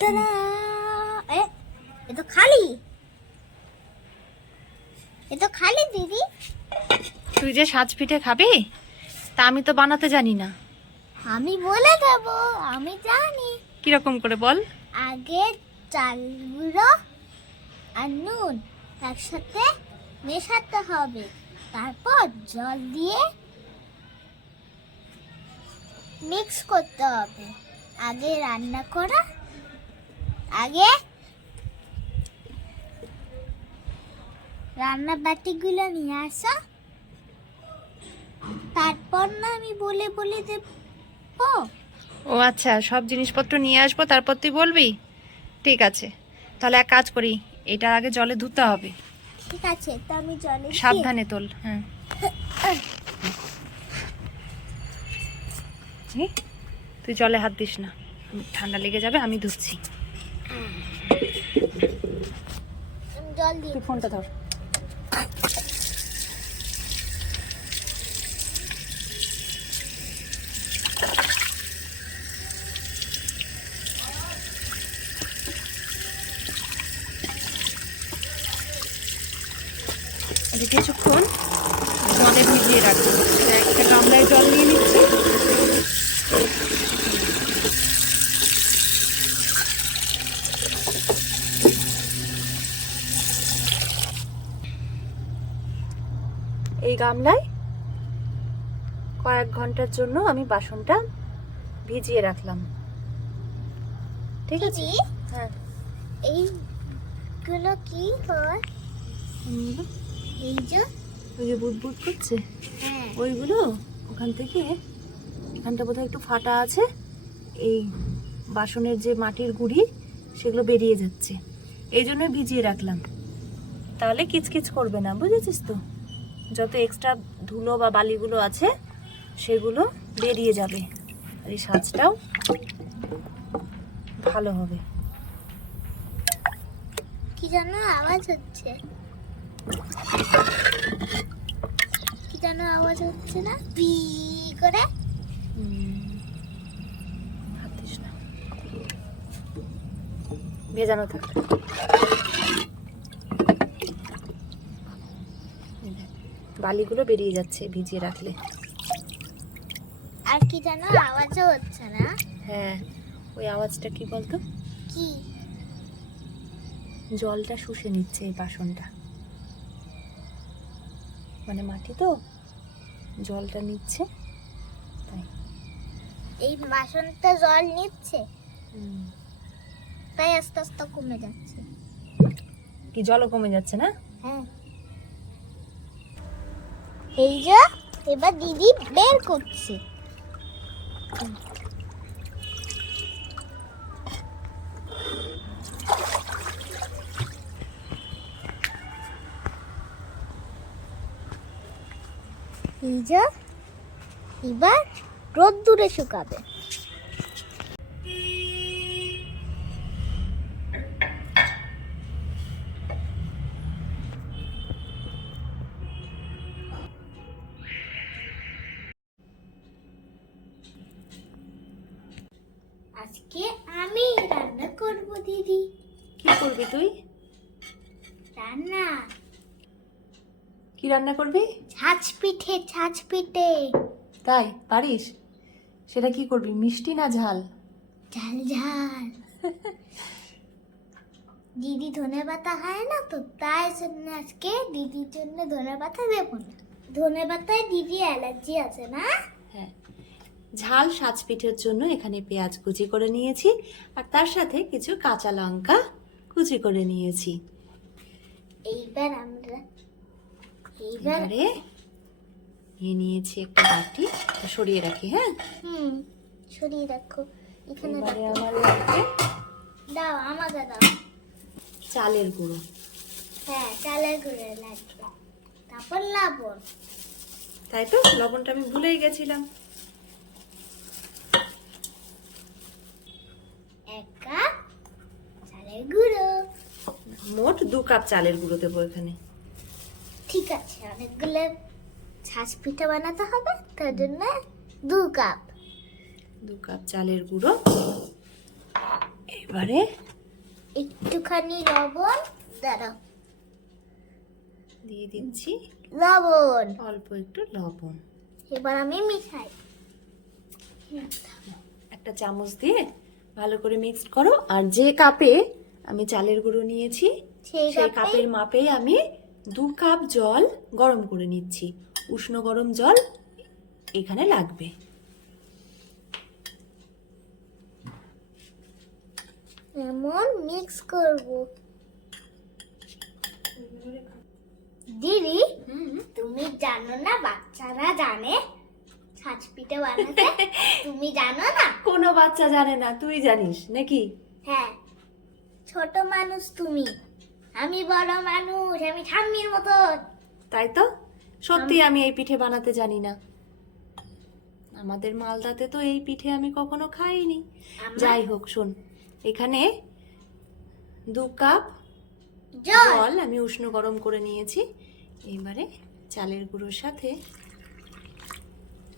এ এ তো খালি? এ তো খালি দিদি? তুই যে সাজ পিঠে খাবি তা আমি তো বানাতে জানি না। আমি বলে দেবো আমি জানি। কীরকম করে বল? আগে চাল গুঁড়ো আর নুন একসাথে মেশাতে হবে। তারপর জল দিয়ে মিক্স করতে হবে। আগে রান্না করা আগে রান্না বাটিগুলো নিয়ে আসা। তারপর না আমি বলে বলে দেব। ও আচ্ছা সব জিনিসপত্র নিয়ে আসব তারপর তুই বলবি? ঠিক আছে। তাহলে এক কাজ করি এটা আগে জলে ধুতে হবে। ঠিক আছে তো আমি জলে সাবধানে তোল হ্যাঁ। তুই জলে হাত দিস না ঠান্ডা লেগে যাবে আমি ধুচ্ছি। কিছুক্ষণ জলে ভিজিয়ে রাখব। একটা গামলায় জল নিয়ে নিচ্ছি। গামলায় কয়েক ঘণ্টার জন্য আমি বাসনটা ভিজিয়ে রাখলাম। ঠিক আছে? হ্যাঁ। এইগুলো কি হয়? এই যে? ওই যে বুদবুদ করছে? হ্যাঁ। ওইগুলো? ওখান থেকে? এখানটা বোধহয় একটু ফাটা আছে। এই বাসনের যে মাটির গুঁড়ি সেগুলো বেরিয়ে যাচ্ছে। এই জন্য ভিজিয়ে রাখলাম। তাহলে কিচকিচ করবে না বুঝেছিস তো? যত এক্সট্রা ধুলো বা বালিগুলো আছে সেগুলো বেরিয়ে যাবে। আর এই সাজটাও ভালো হবে। কি যেন আওয়াজ হচ্ছে। কি যেন আওয়াজ হচ্ছে না? পি করে। ভেজানো থাক এই দেখ, বালিগুলো বেরিয়ে যাচ্ছে ভিজিয়ে রাখলে। আর কি যেন আওয়াজও হচ্ছে না? হ্যাঁ ওই আওয়াজটা কি বলতো? কি? জলটা শুষে নিচ্ছে এই বাসনটা। মানে মাটি তো জলটা নিচ্ছে। তাই। এই বাসনটা জল নিচ্ছে। তাই আস্তে আস্তে কমে যাচ্ছে। কি জলও কমে যাচ্ছে না? হ্যাঁ। এই যে এবার দিদি বের করছে। এই যে এবার রোদ্দুরে শুকাবে। আজকে আমি রান্না করব দিদি। কি করবি তুই? রান্না। কি রান্না করবি? ছাঁচ পিঠে ছাঁচ পিঠে। তাই? পারিস? সেটা কি করবি মিষ্টি না ঝাল? ঝাল ঝাল। দিদি ধনে পাতা খায় না তো তাই জন্য আজকে দিদির জন্য ধনে পাতা দেবো না। ধনে পাতায় দিদি অ্যালার্জি আছে না? হ্যাঁ। ঝাল সাজ পিঠের জন্য এখানে পেঁয়াজ কুচি করে নিয়েছি আর তার সাথে কিছু কাঁচা লঙ্কা কুচি করে নিয়েছি। এইবার আমরা এইবার নিয়ে নিয়েছি একটা বাটি সরিয়ে রাখি হ্যাঁ? হুম সরিয়ে রাখো। এখানে আমার লাগবে দাও আমাকে দাও। চালের গুঁড়ো। হ্যাঁ চালের গুঁড়ো লাগবে। তারপর লবণ। তাই তো? লবণটা আমি ভুলেই গেছিলাম এক কাপ চালের গুঁড়ো। মোট দু কাপ চালের গুঁড়ো দেবো এখানে। ঠিক আছে অনেকগুলো ছাঁচ পিঠা বানাতে হবে তার জন্য দু কাপ। দু কাপ চালের গুঁড়ো। এবারে একটুখানি লবণ দাঁড়াও। দিয়ে দিচ্ছি লবণ। অল্প একটু লবণ। এবার আমি মিশাই একটা চামচ দিয়ে ভালো করে মিক্সড করো আর যে কাপে আমি চালের গুঁড়ো নিয়েছি। সেই কাপের মাপে আমি দু কাপ জল গরম করে নিচ্ছি। উষ্ণ গরম জল এখানে লাগবে। এমন মিক্স করব। দিদি তুমি জানো না বাচ্চারা জানে? ছাঁচ পিঠে বানাতে? তুমি জানো না? কোনো বাচ্চা জানে না তুই জানিস নাকি? হ্যাঁ। ছোট মানুষ তুমি। আমি বড় মানুষ আমি ঠাম্মির মতো। তাই তো? সত্যি আমি এই পিঠে বানাতে জানি না। আমাদের মালদাতে তো এই পিঠে আমি কখনো খাইনি। যাই হোক শোন। এখানে দু কাপ জল। আমি উষ্ণ গরম করে নিয়েছি। এবারে চালের গুঁড়োর সাথে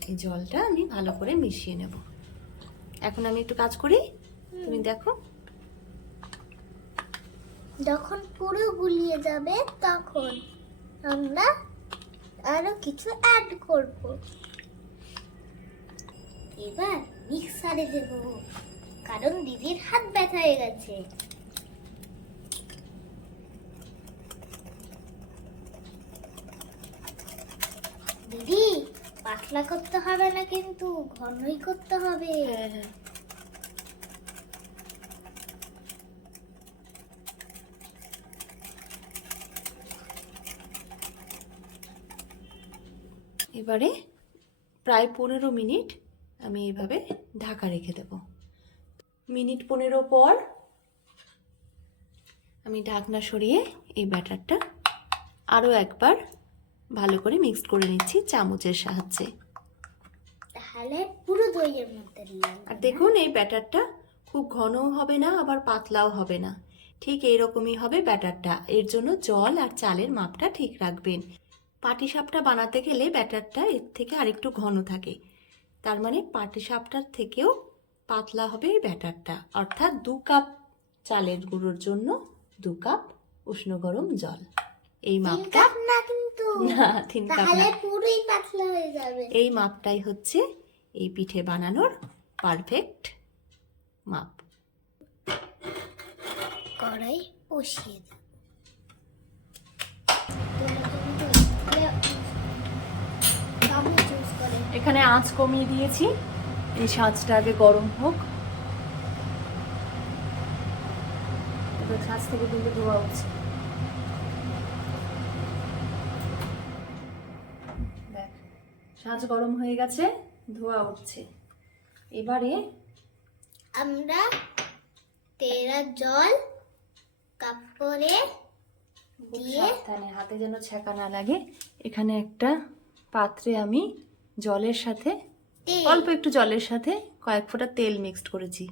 এই জলটা আমি ভালো করে মিশিয়ে নেব। এখন আমি একটু কাজ করি। তুমি দেখো। যখন পুরো গুলিয়ে যাবে, তখন আমরা আরও কিছু অ্যাড করব। এবার মিক্সারে দেব, কারণ দিদির হাত ব্যথা হয়ে গেছে। দিদি, পাতলা করতে হবে না কিন্তু, ঘনই করতে হবে। হ্যাঁ হ্যাঁ। এবারে প্রায় পনেরো মিনিট আমি এইভাবে ঢাকা রেখে দেব। মিনিট পনেরো পর আমি ঢাকনা সরিয়ে এই ব্যাটারটা আরও একবার ভালো করে মিক্সড করে নিচ্ছি চামচের সাহায্যে। তাহলে পুরো দইয়ের মধ্যে আর দেখুন এই ব্যাটারটা খুব ঘনও হবে না আবার পাতলাও হবে না। ঠিক এইরকমই হবে ব্যাটারটা। এর জন্য জল আর চালের মাপটা ঠিক রাখবেন। পাটিসাপটা বানাতে গেলে ব্যাটারটা এর থেকে আরেকটু ঘন থাকে। তার মানে পাটিসাপটার থেকেও পাতলা হবে এই ব্যাটারটা। অর্থাৎ দু কাপ চালের গুঁড়োর জন্য দু কাপ উষ্ণ গরম জল। এই মাপটা না কিন্তু। না তিন কাপ না। পুরোই পাতলা হয়ে যাবে। এই মাপটাই হচ্ছে এই পিঠে বানানোর পারফেক্ট মাপ। কড়াই বসিয়ে দেব চামচ ইউজ করে এখানে আঁচ কমিয়ে দিয়েছি। এই সাঁচটা আগে গরম হোক। ছাঁচ থেকে কিন্তু ধোয়া উঠছে দেখ সাঁচ গরম হয়ে গেছে ধোয়া উঠছে। এবারে আমরা তেরা জল কাপড়ে দিয়ে হাতে যেন ছ্যাঁকা না লাগে এখানে একটা পাত্রে আমি জলের সাথে অল্প একটু জলের সাথে কয়েক ফোঁটা তেল মিক্সড করেছি।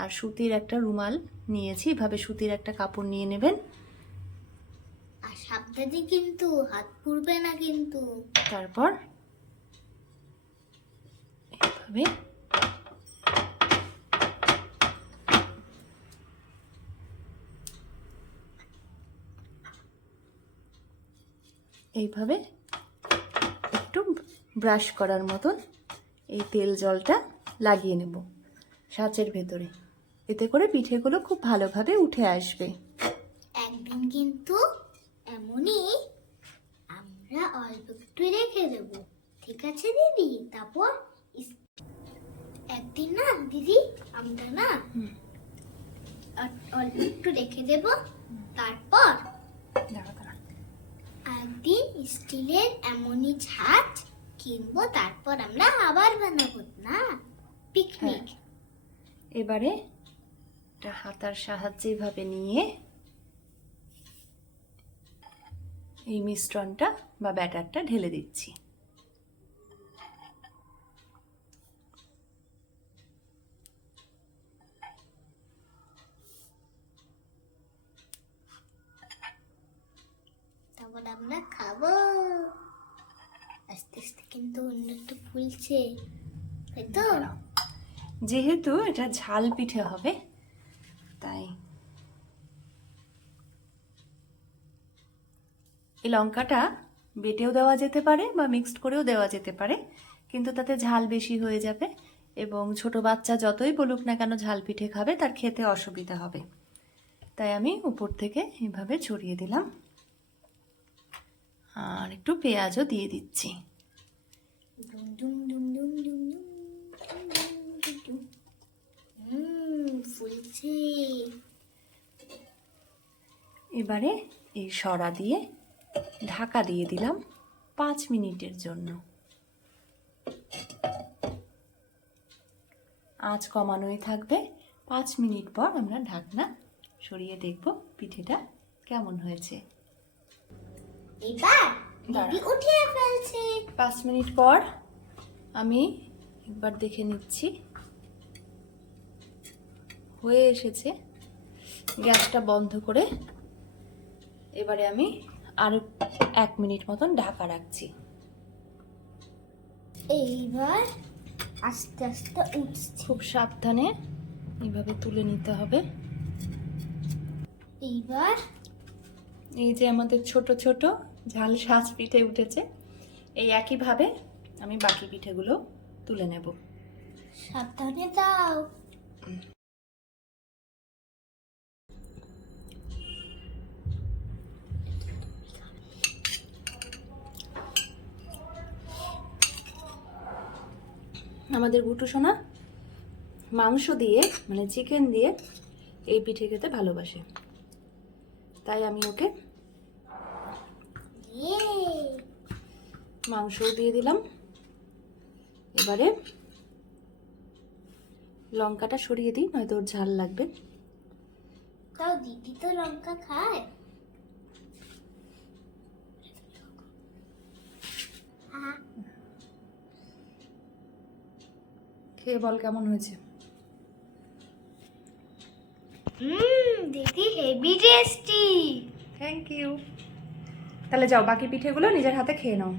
আর সুতির একটা রুমাল নিয়েছি এভাবে সুতির একটা কাপড় নিয়ে নেবেন। আর সাবধানে কিন্তু হাত পুড়বে না কিন্তু। তারপর এইভাবে এইভাবে একটু ব্রাশ করার মতন এই তেল জলটা লাগিয়ে নেব সাঁচের ভেতরে। এতে করে পিঠেগুলো খুব ভালোভাবে উঠে আসবে। একদিন কিন্তু এমনই আমরা অল্প একটু রেখে দেব। ঠিক আছে দিদি? তারপর একদিন না দিদি আমরা না অল্প একটু রেখে দেব। তারপর একদিন স্টিলের এমনই ছাঁচ কিনবো তারপর আমরা আবার বানাবো না? পিকনিক এবারে একটা হাতার সাহায্যে এভাবে নিয়ে এই মিশ্রণটা বা ব্যাটারটা ঢেলে দিচ্ছি। তারপর আমরা খাব। আস্তে আস্তে কিন্তু অন্য একটু ফুলছে তো? যেহেতু এটা ঝাল পিঠে হবে, তাই। এই লঙ্কাটা বেটেও দেওয়া যেতে পারে বা মিক্সড করেও দেওয়া যেতে পারে, কিন্তু তাতে ঝাল বেশি হয়ে যাবে এবং ছোট বাচ্চা যতই বলুক না কেন ঝাল পিঠে খাবে, তার খেতে অসুবিধা হবে। তাই আমি উপর থেকে এভাবে ছড়িয়ে দিলাম। আর একটু পেঁয়াজও দিয়ে দিচ্ছি। এবারে এই সরা দিয়ে ঢাকা দিয়ে দিলাম পাঁচ মিনিটের জন্য। আঁচ কমানোই থাকবে। পাঁচ মিনিট পর আমরা ঢাকনা সরিয়ে দেখব পিঠেটা কেমন হয়েছে। এবার। দিদি উঠিয়ে ফেলছে। পাঁচ মিনিট পর আমি একবার দেখে নিচ্ছি। হয়ে এসেছে। গ্যাসটা বন্ধ করে এবারে আমি আরও এক মিনিট মতন ঢাকা রাখছি। এইবার আস্তে আস্তে উঠছে। খুব সাবধানে এইভাবে তুলে নিতে হবে। এইবার এই যে আমাদের ছোট ছোট ঝাল সাজ পিঠে উঠেছে। এই একইভাবে আমি বাকি পিঠেগুলো তুলে নেব। সাবধানে দাও আমাদের গুটু সোনা মাংস দিয়ে মানে চিকেন দিয়ে এই পিঠে খেতে ভালোবাসে। তাই আমি ওকে মাংসও দিয়ে দিলাম। এবারে লঙ্কাটা সরিয়ে দিই নয়তো ওর ঝাল লাগবে। তাও দিদি তো লঙ্কা খায়। খেয়ে বল কেমন হয়েছে? হুম দিদি হেভি টেস্টি। থ্যাংক ইউ তাহলে যাও বাকি পিঠেগুলো নিজের হাতে খেয়ে নাও।